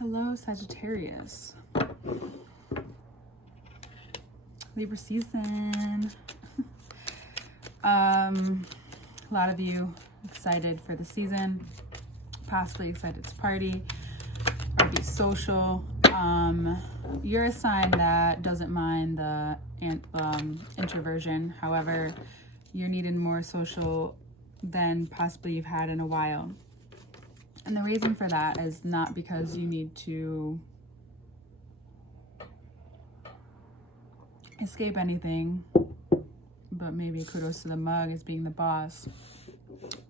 Hello, Sagittarius. Libra season. A lot of you excited for the season, possibly excited to party or be social. You're a sign that doesn't mind the introversion. However, you're needing more social than possibly you've had in a while. And the reason for that is not because you need to escape anything, but maybe kudos to the mug as being the boss.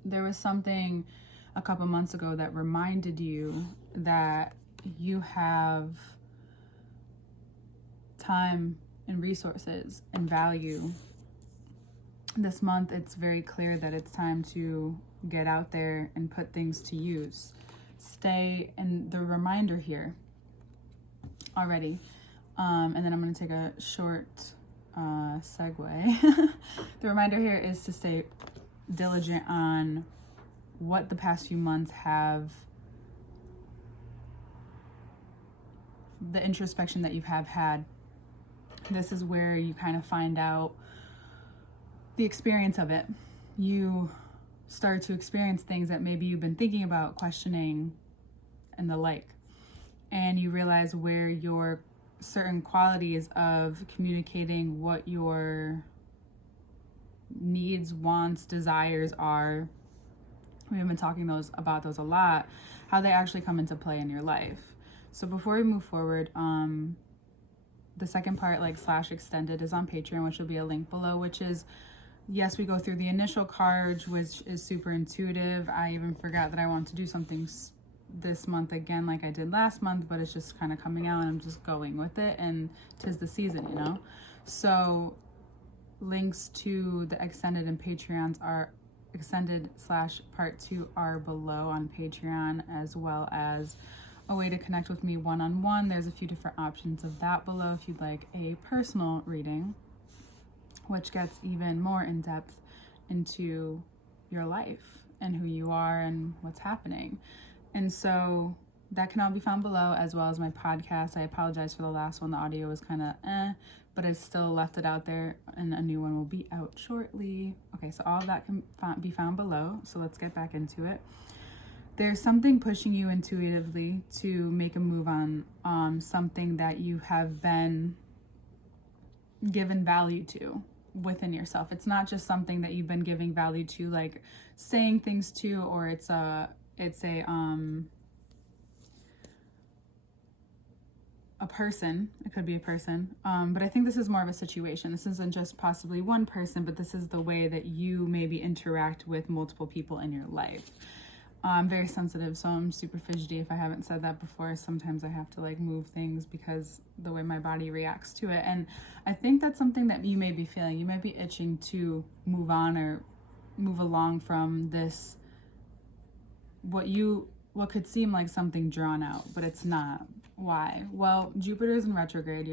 There was something a couple months ago that reminded you that you have time and resources and value. This month, it's very clear that it's time to get out there and put things to use. And the reminder here already, and then I'm going to take a short segue. The reminder here is to stay diligent on what the past few months have, the introspection that you have had. This is where you kind of find out the experience of it. You start to experience things that maybe you've been thinking about, questioning, and the like. And you realize where your certain qualities of communicating what your needs, wants, desires are. We've been talking about those a lot, how they actually come into play in your life. So before we move forward, the second part, / extended, is on Patreon, which will be a link below, which is, yes, we go through the initial cards, which is super intuitive. I even forgot that I want to do something this month again like I did last month, but it's just kind of coming out and I'm just going with it, and 'tis the season, you know? So links to the extended and Patreons are extended / part 2 are below on Patreon, as well as a way to connect with me one-on-one. There's a few different options of that below if you'd like a personal reading, which gets even more in depth into your life and who you are and what's happening. And so that can all be found below, as well as my podcast. I apologize for the last one. The audio was kind of but I still left it out there, and a new one will be out shortly. Okay, so all of that can be found below. So let's get back into it. There's something pushing you intuitively to make a move on something that you have been given value to within yourself. It's not just something that you've been giving value to, like saying things to, or it's a person. It could be a person, but I think this is more of a situation. This isn't just possibly one person, but this is the way that you maybe interact with multiple people in your life. I'm very sensitive, so I'm super fidgety. If I haven't said that before, sometimes I have to move things because the way my body reacts to it. And I think that's something that you may be feeling. You might be itching to move on or move along from this, what could seem like something drawn out, but it's not. Why? Well, Jupiter's in retrograde,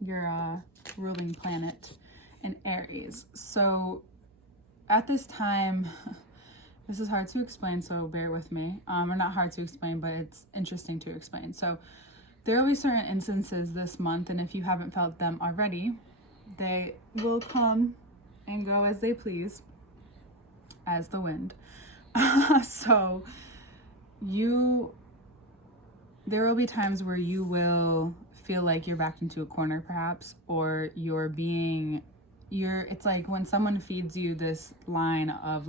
your ruling planet in Aries. So at this time, this is hard to explain, so bear with me. Or not hard to explain, but it's interesting to explain. So there will be certain instances this month, and if you haven't felt them already, they will come and go as they please, as the wind. So there will be times where you will feel like you're backed into a corner, perhaps, or it's like when someone feeds you this line of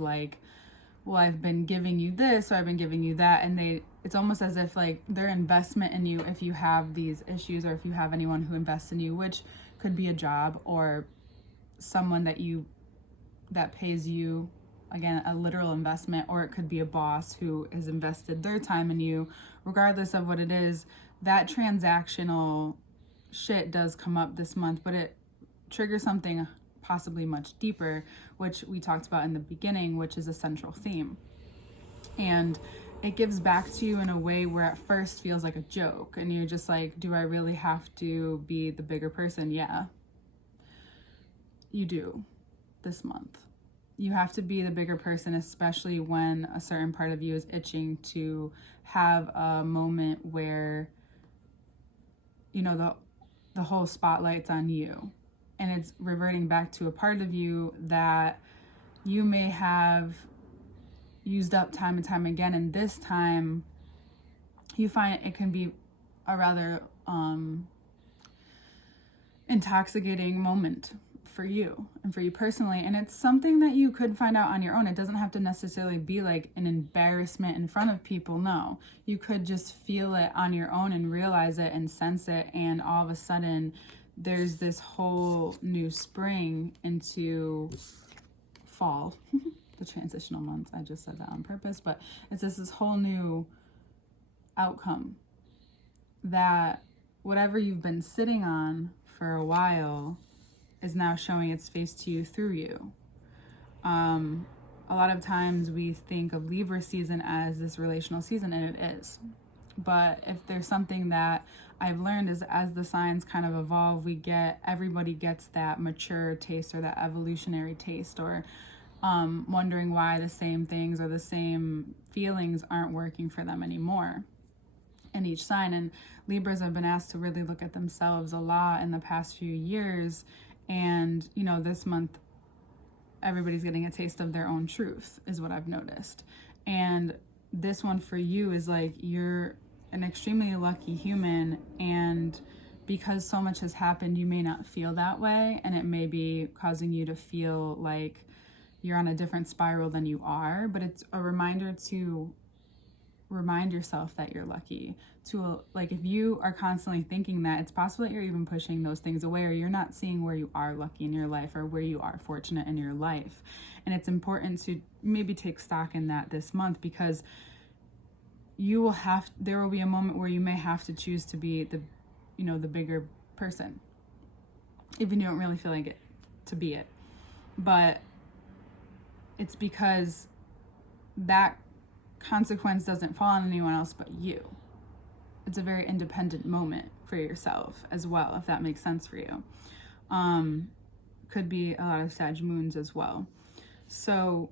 well, I've been giving you this, or I've been giving you that, and it's almost as if their investment in you, if you have these issues, or if you have anyone who invests in you, which could be a job or someone that pays you, again, a literal investment, or it could be a boss who has invested their time in you. Regardless of what it is, that transactional shit does come up this month, but it triggers something possibly much deeper, which we talked about in the beginning, which is a central theme. And it gives back to you in a way where at first feels like a joke, and you're just like, do I really have to be the bigger person? Yeah, you do this month. You have to be the bigger person, especially when a certain part of you is itching to have a moment where, you know, the whole spotlight's on you. And it's reverting back to a part of you that you may have used up time and time again. And this time you find it can be a rather intoxicating moment for you and for you personally. And it's something that you could find out on your own. It doesn't have to necessarily be like an embarrassment in front of people. No, you could just feel it on your own and realize it and sense it. And all of a sudden there's this whole new spring into fall, the transitional months. I just said that on purpose, but it's just this whole new outcome that whatever you've been sitting on for a while is now showing its face to you through you. A lot of times we think of Libra season as this relational season, and it is. But if there's something that I've learned is as the signs kind of evolve, everybody gets that mature taste or that evolutionary taste, or wondering why the same things or the same feelings aren't working for them anymore in each sign. And Libras have been asked to really look at themselves a lot in the past few years. And, you know, this month, everybody's getting a taste of their own truth is what I've noticed. And this one for you is like, you're an extremely lucky human, and because so much has happened, you may not feel that way, and it may be causing you to feel like you're on a different spiral than you are. But it's a reminder to remind yourself that you're lucky. Like, if you are constantly thinking that, it's possible that you're even pushing those things away, or you're not seeing where you are lucky in your life or where you are fortunate in your life. And it's important to maybe take stock in that this month, because there will be a moment where you may have to choose to be the bigger person, even if you don't really feel like it to be it. But it's because that consequence doesn't fall on anyone else but you. It's a very independent moment for yourself as well, if that makes sense for you. Could be a lot of Sag moons as well. So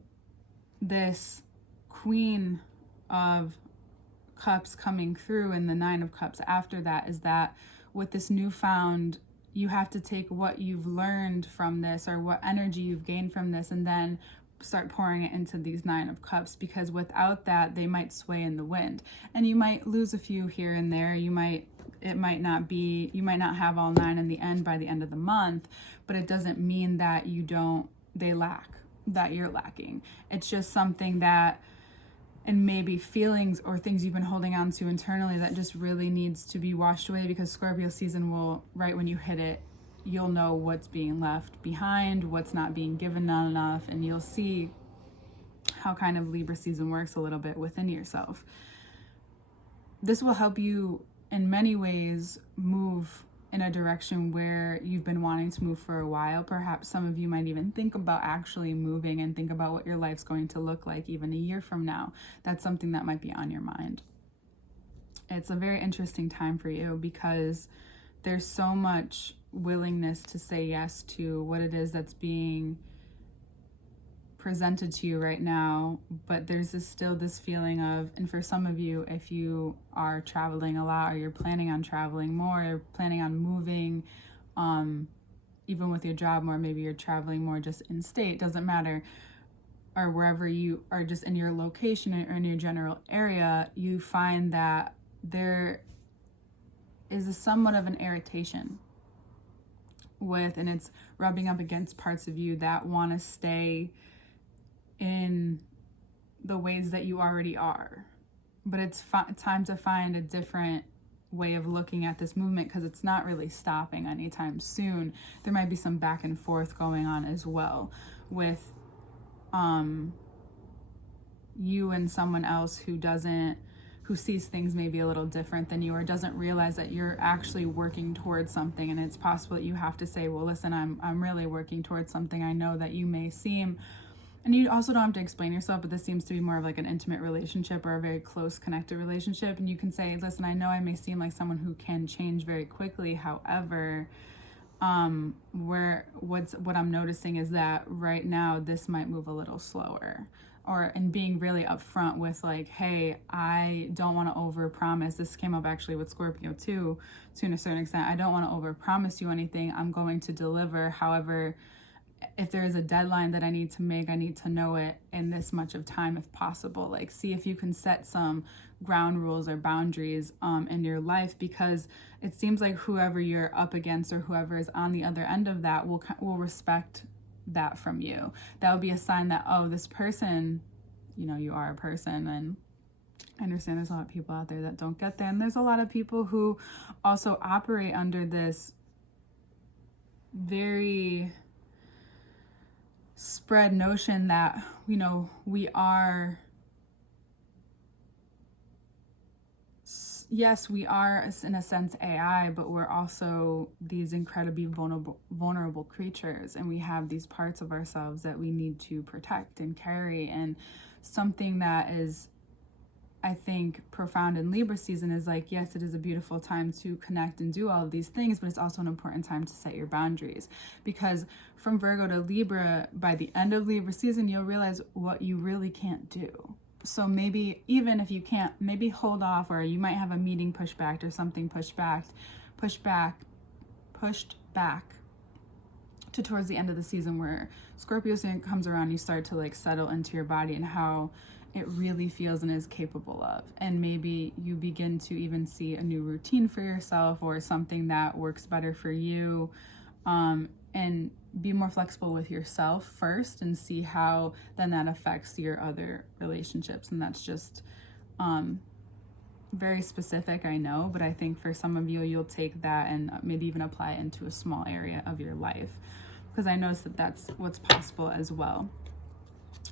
this Queen of Cups coming through and the Nine of Cups after that is that with this newfound, you have to take what you've learned from this or what energy you've gained from this and then start pouring it into these Nine of Cups, because without that they might sway in the wind and you might lose a few here and there. You might not have all 9 in the end by the end of the month, but it doesn't mean that that you're lacking. It's just something that, and maybe feelings or things you've been holding on to internally that just really needs to be washed away, because Scorpio season will, right when you hit it, you'll know what's being left behind, what's not being given enough, and you'll see how kind of Libra season works a little bit within yourself. This will help you in many ways move in a direction where you've been wanting to move for a while. Perhaps some of you might even think about actually moving and think about what your life's going to look like even a year from now. That's something that might be on your mind. It's a very interesting time for you because there's so much willingness to say yes to what it is that's being presented to you right now, but there's still this feeling of, and for some of you, if you are traveling a lot or you're planning on traveling more, or planning on moving, even with your job more, maybe you're traveling more just in state, doesn't matter, or wherever you are, just in your location or in your general area, you find that there is somewhat of an irritation and it's rubbing up against parts of you that want to stay in the ways that you already are. But it's time to find a different way of looking at this movement, because it's not really stopping anytime soon. There might be some back and forth going on as well with you and someone else who sees things maybe a little different than you, or doesn't realize that you're actually working towards something. And it's possible that you have to say, well, listen, I'm really working towards something. I know that you may seem, and you also don't have to explain yourself, but this seems to be more of like an intimate relationship or a very close connected relationship. And you can say, listen, I know I may seem like someone who can change very quickly. However, What I'm noticing is that right now this might move a little slower, and being really upfront with like, hey, I don't want to overpromise. This came up actually with Scorpio too, to a certain extent. I don't want to overpromise you anything. I'm going to deliver. However, if there is a deadline that I need to make, I need to know it in this much of time if possible. Like, see if you can set some ground rules or boundaries in your life, because it seems like whoever you're up against or whoever is on the other end of that will respect that from you. That would be a sign that, oh, this person, you are a person. And I understand there's a lot of people out there that don't get there. And there's a lot of people who also operate under this very spread notion that, we are, yes, we are in a sense AI, but we're also these incredibly vulnerable creatures, and we have these parts of ourselves that we need to protect and carry. And something that is, I think, profound in Libra season is like, yes, it is a beautiful time to connect and do all of these things, but it's also an important time to set your boundaries, because from Virgo to Libra, by the end of Libra season, you'll realize what you really can't do. So maybe even if you can't, maybe hold off, or you might have a meeting pushed back or something pushed back to towards the end of the season, where Scorpio season comes around, you start to like settle into your body and how it really feels and is capable of. And maybe you begin to even see a new routine for yourself or something that works better for you, and be more flexible with yourself first and see how then that affects your other relationships. And that's just very specific, I know, but I think for some of you, you'll take that and maybe even apply it into a small area of your life, because I noticed that that's what's possible as well.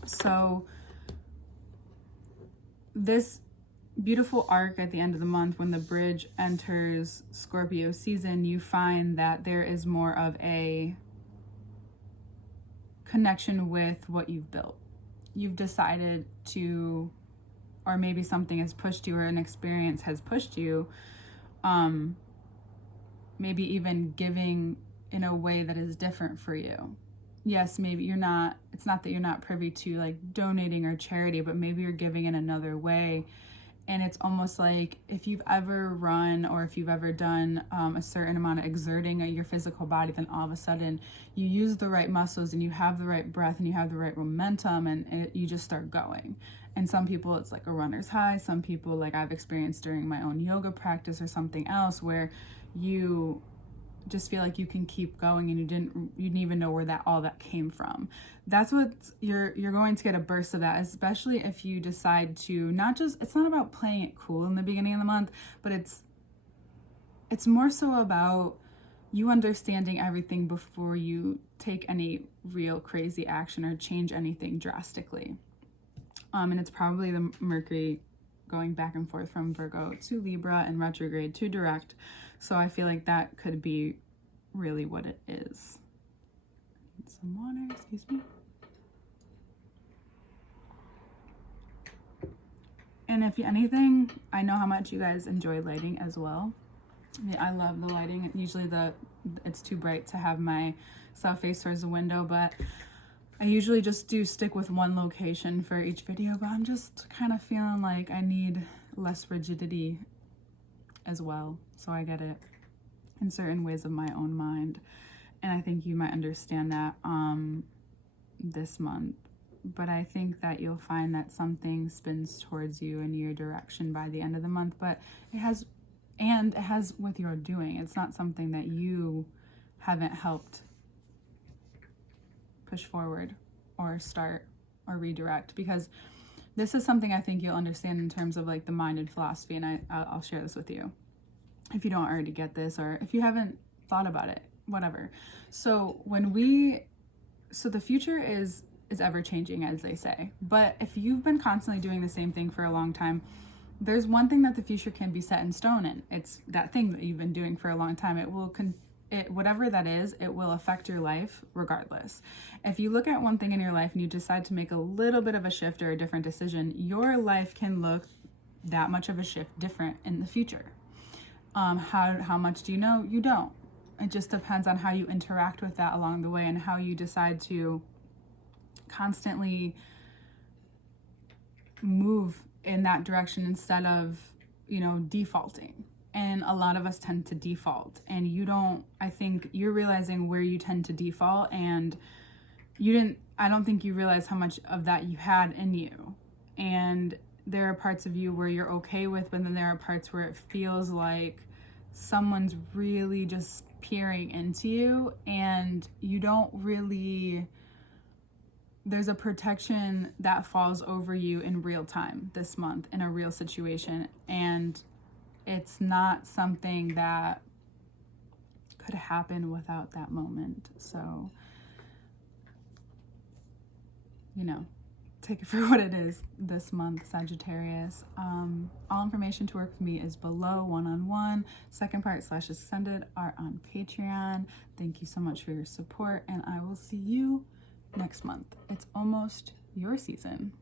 So this beautiful arc at the end of the month, when the bridge enters Scorpio season, you find that there is more of a connection with what you've built. You've decided to, or maybe something has pushed you, or an experience has pushed you, maybe even giving in a way that is different for you. Yes, maybe it's not that you're not privy to like donating or charity, but maybe you're giving in another way. And it's almost like if you've ever run, or if you've ever done a certain amount of exerting your physical body, then all of a sudden you use the right muscles and you have the right breath and you have the right momentum, and you just start going. And some people, it's like a runner's high. Some people, like I've experienced during my own yoga practice or something else, where you just feel like you can keep going and you didn't even know where all that came from. That's what you're going to get a burst of that, especially if you decide to it's not about playing it cool in the beginning of the month, but it's more so about you understanding everything before you take any real crazy action or change anything drastically. And it's probably the Mercury going back and forth from Virgo to Libra and retrograde to direct. So I feel like that could be really what it is. Some water, excuse me. And if anything, I know how much you guys enjoy lighting as well. I love the lighting. Usually it's too bright to have myself face towards the window, but I usually just stick with one location for each video, but I'm just kind of feeling like I need less rigidity as well. So I get it in certain ways of my own mind. And I think you might understand that this month. But I think that you'll find that something spins towards you in your direction by the end of the month. But it has with your doing. It's not something that you haven't helped push forward or start or redirect, because this is something I think you'll understand in terms of like the mind and philosophy. And I'll share this with you if you don't already get this, or if you haven't thought about it, whatever. So the future is ever changing, as they say. But if you've been constantly doing the same thing for a long time, there's one thing that the future can be set in stone in. It's that thing that you've been doing for a long time. Whatever that is, it will affect your life regardless. If you look at one thing in your life and you decide to make a little bit of a shift or a different decision, your life can look that much of a shift different in the future. How much do you know? You don't. It just depends on how you interact with that along the way and how you decide to constantly move in that direction instead of, you know, defaulting. And a lot of us tend to default, and I think you're realizing where you tend to default, and I don't think you realize how much of that you had in you. And there are parts of you where you're okay with, but then there are parts where it feels like someone's really just peering into you, and you don't really, there's a protection that falls over you in real time this month in a real situation, and it's not something that could happen without that moment. So, you know, take it for what it is this month, Sagittarius. All information to work with me is below, one-on-one. Second part / extended are on Patreon. Thank you so much for your support, and I will see you next month. It's almost your season.